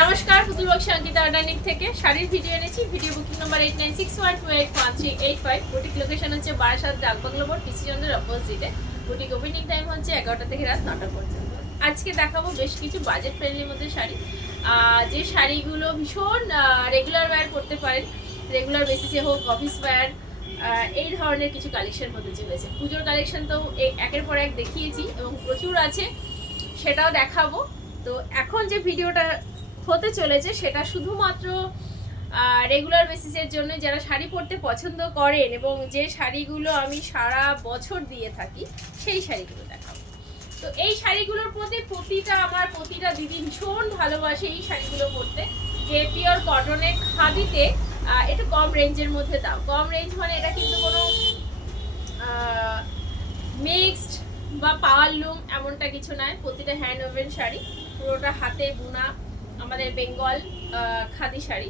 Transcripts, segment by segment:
নমস্কার, পুতুল বক্সি অঙ্কিতা অর্গানিক থেকে শাড়ির ভিডিও এনেছি। Video booking number 8961281385। Boutique location হচ্ছে বারাসাত ডাকবাংলো মোড়, পিসি চন্দ্রের অপোজিটে। বুটিক ওপেনিং টাইম হচ্ছে 11টা থেকে রাত 9টা পর্যন্ত। আজকে দেখাবো বেশ কিছু বাজেট ফ্রেন্ডলির মধ্যে শাড়ি, যে শাড়িগুলো ভীষণ রেগুলার ওয়্যার করতে পারেন, রেগুলার বেসিসে হোক, অফিস ওয়্যার, এই ধরনের কিছু কালেকশন হতে চলেছে। পুজোর কালেকশন তো একের পর এক দেখিয়েছি এবং প্রচুর আছে, সেটাও দেখাবো। তো এখন যে ভিডিওটা হতে চলেছে সেটা শুধুমাত্র রেগুলার বেসিসের জন্য, যারা শাড়ি পরতে পছন্দ করেন এবং যে শাড়িগুলো আমি সারা বছর দিয়ে থাকি সেই শাড়িগুলো দেখাবো। তো এই শাড়িগুলোর প্রতি প্রতিটা দিদি ভীষণ ভালোবাসে এই শাড়িগুলো পরতে, যে পিওর কটনের খাদিতে একটু কম রেঞ্জের মধ্যে দাও। কম রেঞ্জ মানে এটা কিন্তু কোনো মিক্সড বা পাওয়ার লুম এমনটা কিছু নয়। প্রতিটা হ্যান্ড ওভেন শাড়ি, পুরোটা হাতে বোনা আমাদের বেঙ্গল খাদি শাড়ি।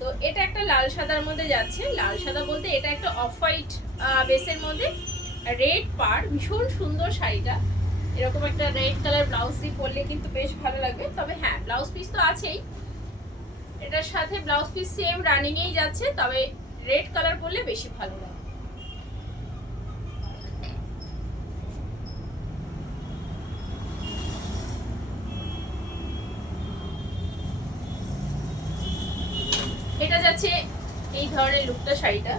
তো এটা একটা লাল সাদার মধ্যে যাচ্ছে। লাল সাদা বলতে এটা একটা অফ হোয়াইট বেসের মধ্যে রেড পার, ভীষণ সুন্দর শাড়িটা। এরকম একটা রেড কালার ব্লাউজ দিয়ে পরলে কিন্তু বেশ ভালো লাগবে। তবে হ্যাঁ, ব্লাউজ পিস তো আছেই, এটার সাথে ব্লাউজ পিস সেম রানিংয়েই যাচ্ছে, তবে রেড কালার পরলে বেশি ভালো লাগে। এটা যাচ্ছে এই ধরনের লুকটা শাড়িটা।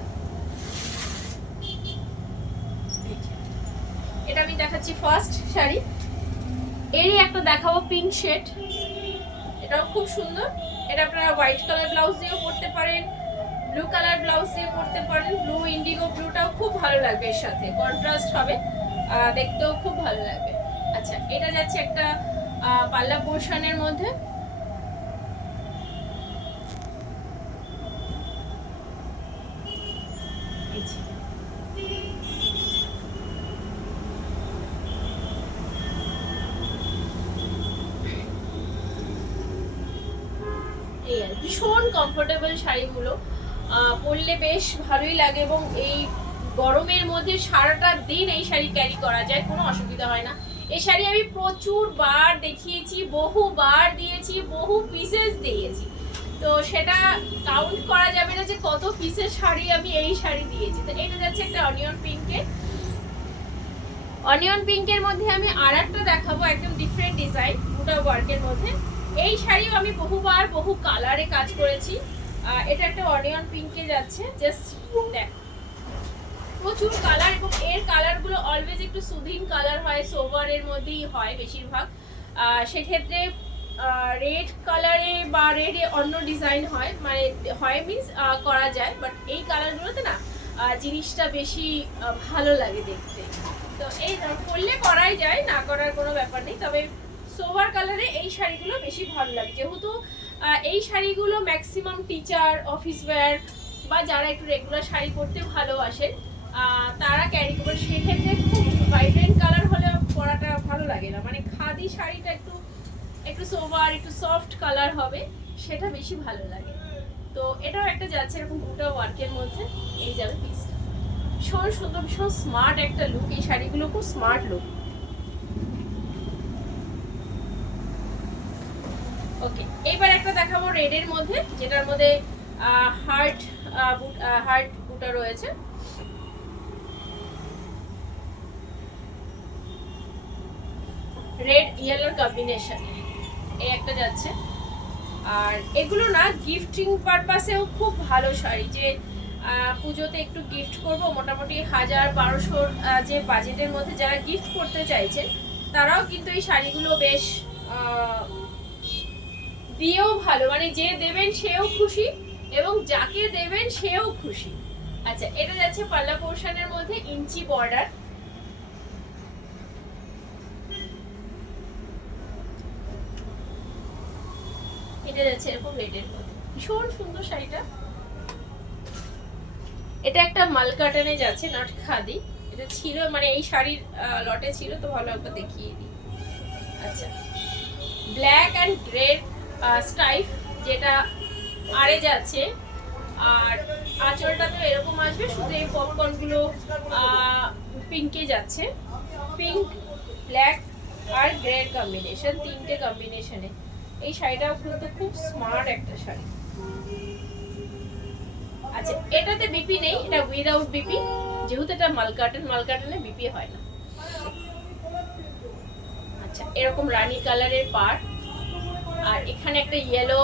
এটা আমি দেখাচ্ছি ফার্স্ট শাড়ি। এরই একটা দেখাবো পিঙ্ক শেড, এটাও খুব সুন্দর। এটা আপনারা হোয়াইট কালার ব্লাউজ দিয়েও পরতে পারেন, ব্লু কালার ব্লাউজ দিয়ে পরতে পারেন। ব্লু ইন্ডিগো ব্লুটাও খুব ভালো লাগবে, এর সাথে কন্ট্রাস্ট হবে, দেখতেও খুব ভালো লাগবে। আচ্ছা, এটা যাচ্ছে একটা পাল্লা পোর্শনের মধ্যে। এই আর ভীষণ কমফোর্টেবল শাড়িগুলো, পরলে বেশ ভালোই লাগে এবং এই গরমের মধ্যে সারাটা দিন এই শাড়ি ক্যারি করা যায়, কোনো অসুবিধা হয় না। এই শাড়ি আমি প্রচুর বার দেখিয়েছি, বহুবার দিয়েছি, বহু পিসেস দিয়েছি, তো সেটা কাউন্ট করা যাবে না যে কত পিসের শাড়ি আমি এই শাড়ি দিয়েছি। তো এটা যাচ্ছে একটা অনিয়ন পিঙ্কে। অনিয়ন পিঙ্কের মধ্যে আমি আর একটা দেখাবো, একদম ডিফারেন্ট ডিজাইন, বুটা ওয়ার্কের মধ্যে। এই শাড়িও আমি বহুবার বহু কালারে কাজ করেছি। এটা একটা অনিয়ন পিঙ্কে যাচ্ছে, জাস্ট দেখ, প্রচুর কালার, এবং এর কালারগুলো অলওয়েজ একটু সুদিং কালার হয়, সোভারের মধ্যেই হয় বেশিরভাগ। সেক্ষেত্রে রেড কালারে বা রেডে অন্য ডিজাইন হয়, মানে হয় মিন্স করা যায়, বাট এই কালারগুলোতে না জিনিসটা বেশি ভালো লাগে দেখতে। তো এই করলে করাই যায়, না করার কোনো ব্যাপার নেই, তবে সোভার কালারে এই শাড়িগুলো বেশি ভালো লাগে। যেহেতু এই শাড়িগুলো ম্যাক্সিমাম টিচার, অফিস ওয়্যার বা যারা একটু রেগুলার শাড়ি পরতে ভালোবাসেন তারা ক্যারি করবে। সেক্ষেত্রে খুব ভাইব্রেন্ট কালার হলে পরাটা ভালো লাগে না, মানে খাদি শাড়িটা একটু একটু সোভার, একটু সফট কালার হবে, সেটা বেশি ভালো লাগে। তো এটাও একটা যাচ্ছে এরকম বুটা ওয়ার্কের মধ্যে। এই যাবে পিসটা, ভীষণ সুন্দর, ভীষণ স্মার্ট একটা লুক। এই শাড়িগুলো খুব স্মার্ট লুক। ওকে, এইবার একটা দেখাবো রেডের মধ্যে, যেটার মধ্যে হার্ট বুটা রয়েছে। রেড ইয়েলোর কম্বিনেশন এই একটা যাচ্ছে। আর এগুলো না গিফটিং পারপাসেও খুব ভালো শাড়ি, যে পুজোতে একটু গিফট করব, মোটামুটি 1000-1200 যে বাজেটের মধ্যে যারা গিফট করতে চাইছেন তারাও কিন্তু এই শাড়িগুলো বেশ দিয়েও ভালো, মানে যে দেবেন সেও খুশি এবং যাকে দেবেন সেও খুশি। আচ্ছা, এটা যাচ্ছে পাল্লা পোর্শনের মধ্যে ইঞ্চি বর্ডার। এটা যাচ্ছে এরকম রেডের মধ্যে, ভীষণ সুন্দর শাড়িটা। এটা একটা মাল কাটানে যাচ্ছে, নট খাদি। এটা ছিল, মানে এই শাড়ির লটে ছিল, তো ভালো একবার দেখিয়ে দিই। আচ্ছা, ব্ল্যাক অ্যান্ড গ্রে স্টাইপ, যেটা আরে যাচ্ছে, আর আঁচলটা তো এরকম আসবে, শুধু এই পপকর্নগুলো পিঙ্কে যাচ্ছে। পিঙ্ক, ব্ল্যাক আর গ্রে কম্বিনেশন, তিনটে কম্বিনেশনে এই শাড়িটাও কিন্তু খুব স্মার্ট একটা শাড়ি। আচ্ছা, এটাতে বিপি নেই, এটা উইদাউট বিপি, যেহেতু এটা মালকাটনে বিপি হয় না। আচ্ছা, এরকম রানী কালারের পাড়, আর এখানে একটা ইয়েলো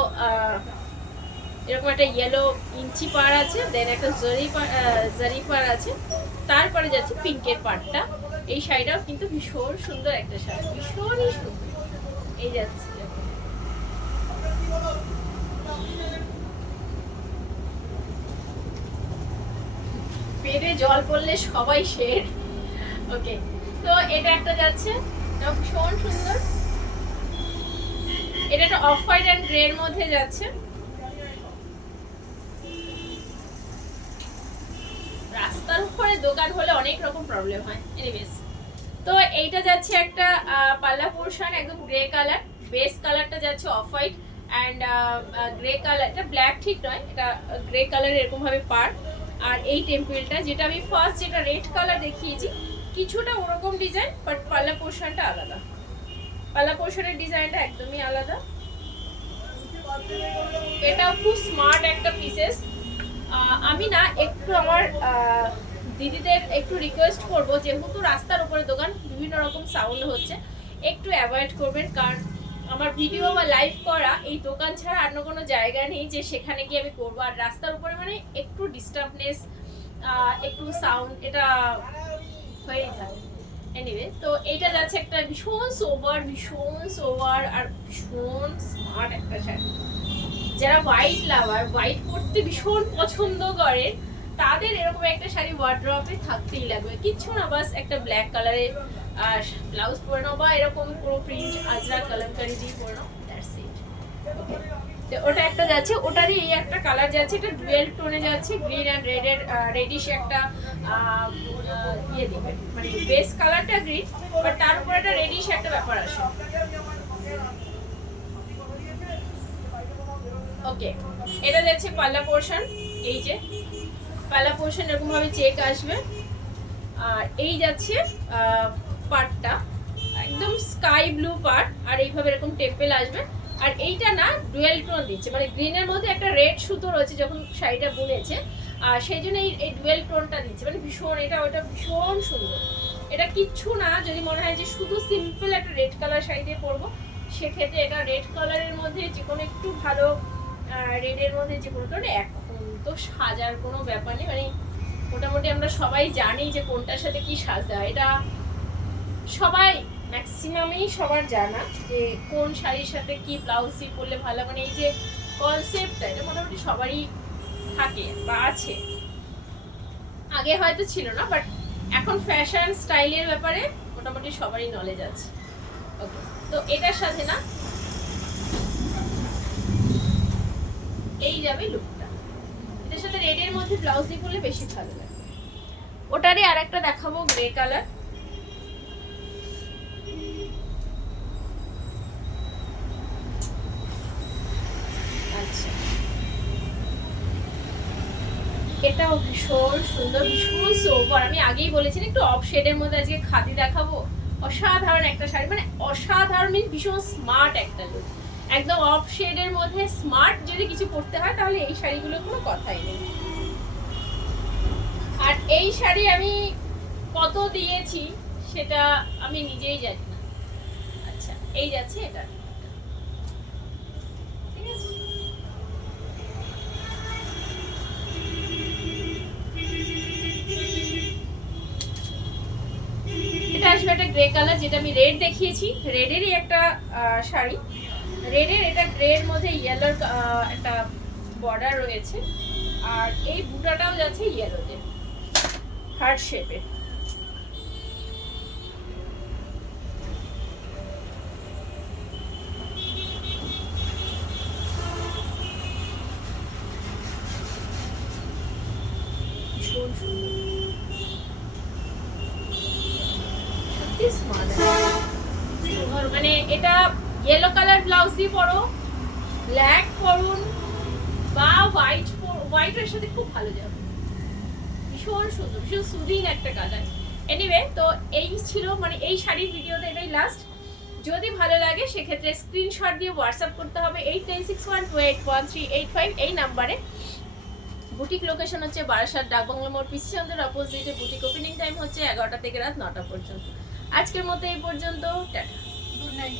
এরকম একটা ইয়েলো ইঞ্চি পাড় আছে, দেন একটা জারি পাড় আছে, তারপরে যাচ্ছে পিঙ্কের পাড়টা। এই শাড়িটাও কিন্তু ভীষণ সুন্দর একটা শাড়ি, ভীষণই সুন্দর। এই যাচ্ছে পেটে জল পড়লে সবাই শের। ওকে, তো এটা একটা যাচ্ছে, ভীষণ সুন্দর। এটা একটা অফ হোয়াইট এন্ড গ্রে এর মধ্যে যাচ্ছে। রাস্তার উপরে দোকান হলে অনেক রকম প্রবলেম হয়। এনিওয়েজ, তো এইটা যাচ্ছে একটা পাল্লা পোর্শন, একদম গ্রে কালার, বেস কালারটা যাচ্ছে off white and grey colour, এটা ব্ল্যাক ঠিক নয়, এটা গ্রে কালার এরকম ভাবে পার। আর এই টেম্পলটা যেটা আমি ফার্স্ট যেটা রেড কালার দেখিয়েছি, কিছুটা ওরকম ডিজাইন, বাট পাল্লা পোর্শনটা আলাদা, পাল্লা পোর্শনের ডিজাইনটা একদমই আলাদা। এটা খুব স্মার্ট একটা পিসেস। আমি না একটু আমার দিদিদের একটু রিকোয়েস্ট করব, যেহেতু রাস্তার উপরে দোকান, বিভিন্ন রকম সাউন্ড হচ্ছে, একটু অ্যাভয়েড করবেন, কারণ আমার ভিডিও বা লাইভ করা এই দোকান ছাড়া অন্য কোনো জায়গা নেই যে সেখানে গিয়ে আমি করবো। আর রাস্তার উপরে মানে একটু ডিস্টার্বনেস, একটু সাউন্ড, এটা হয়েই থাকে। এনিওয়ে, তো এইটা যাচ্ছে একটা ভীষণ সোভার আর ভীষণ স্মার্ট একটা শাড়ি। যারা হোয়াইট লাভার, হোয়াইট পরতে ভীষণ পছন্দ করে, তাদের এরকম একটা শাড়ি ওয়ার্ড্রপে থাকতেই লাগবে। কিচ্ছু না, বাস একটা ব্ল্যাক কালারে ব্লাউজ পরে নাও, বা এরকম পুরো প্রিন্ট আজরাক কালামকারি দিয়ে পরে নাও, দ্যাটস ইট। তো ওটা একটা যাচ্ছে, ওটারই এই একটা কালার যাচ্ছে, এটা ডুয়েল টোনে যাচ্ছে, গ্রিন অ্যান্ড রেডের রেডিশ একটা ইয়ে দিবে, মানে বেস কালারটা গ্রিন, বাট তার উপর একটা রেডিশ একটা ব্যাপার আসে। ওকে, এটা যাচ্ছে পাল্লা পোর্শন, এই যে পাল্লা পোর্শন এরকম ভাবে চেক আসবে। আর এই যাচ্ছে পার্টটা, একদম স্কাই ব্লু পার্ট, আর এইভাবে এরকম টেম্পেল আসবে। আর এইটা না ডুয়েল টোন দিচ্ছে, মানে গ্রিনের মধ্যে একটা রেড সুতো রয়েছে যখন শাড়িটা বুনেছে, আর সেই জন্য এই ডুয়েল টোনটা দিচ্ছে, মানে ভীষণ, এটা ওটা ভীষণ সুন্দর। এটা কিচ্ছু না, যদি মনে হয় যে শুধু সিম্পল একটা রেড কালার শাড়ি দিয়ে পরবো, সেক্ষেত্রে এটা রেড কালারের মধ্যে যে কোনো একটু ভালো রেডের মধ্যে যে কোনো, কারণ এখন তো সাজার কোনো ব্যাপার নেই, মানে মোটামুটি আমরা সবাই জানি যে কোনটার সাথে কি সাজা, এটা সবাই ম্যাক্সিমামই সবার জানা যে কোন শাড়ির সাথে কি ব্লাউজ দিয়ে পরলে ভালো, মানে এই যে কনসেপ্টটা, এটা মোটামুটি সবারই থাকে বা আছে। আগে হয়তো ছিল না, বাট এখন ফ্যাশন স্টাইলের ব্যাপারে মোটামুটি সবারই নলেজ আছে। ওকে, তো এটার সাথে না এই যাবে লুকটা, এটার সাথে রেডের মধ্যে ব্লাউজ দিয়ে পরলে বেশি ভালো লাগে। ওটারই আর একটা দেখাবো গ্রে কালার। আচ্ছা, এটাও ভীষণ সুন্দর, ভীষণ সোবার। আমি আগেই বলেছি একটু অফ শেডের মধ্যে আজকে খাদি দেখাবো। অসাধারণ একটা শাড়ি, মানে অসাধারণ, ভীষণ স্মার্ট একটা লুক, একদম অফ শেডের মধ্যে স্মার্ট যদি কিছু পরতে হয় তাহলে এই শাড়িগুলো কোনো কথাই নেই। আর এই শাড়ি আমি কত দিয়েছি সেটা আমি নিজেই জানি না। আচ্ছা, এই যাচ্ছে এটা, ঠিক আছে। এটা আসবে একটা গ্রে কালার, যেটা আমি রেড দেখিয়েছি, রেডেরই একটা শাড়ি, রেডের এটা গ্রের মধ্যে ইয়েলোর একটা বর্ডার রয়েছে, আর এই বুটাটাও যাচ্ছে ইয়েলোতে হার্ট শেপের। মানে এটা ইয়েলো কালার ব্লাউজ দিয়ে পরো, ব্ল্যাক পরুন বা হোয়াইটের সাথে খুব ভালো যাবে, ভীষণ সুন্দর, ভীষণ সুদিং একটা কালার। এনিওয়ে, তো এই ছিল মানে এই শাড়ির ভিডিওতে এটাই লাস্ট। যদি ভালো লাগে সেক্ষেত্রে স্ক্রিনশট দিয়ে হোয়াটসঅ্যাপ করতে হবে 8961281385 এই নাম্বারে। বুটিক লোকেশন হচ্ছে বারাসাত ডাকবাংলা মোড়, পিসচন্দ্রের অপোজিটে। বুটিক ওপেনিং টাইম হচ্ছে 11টা থেকে রাত 9টা পর্যন্ত। আজকের মতো এই পর্যন্ত, টাটা, গুড নাইট।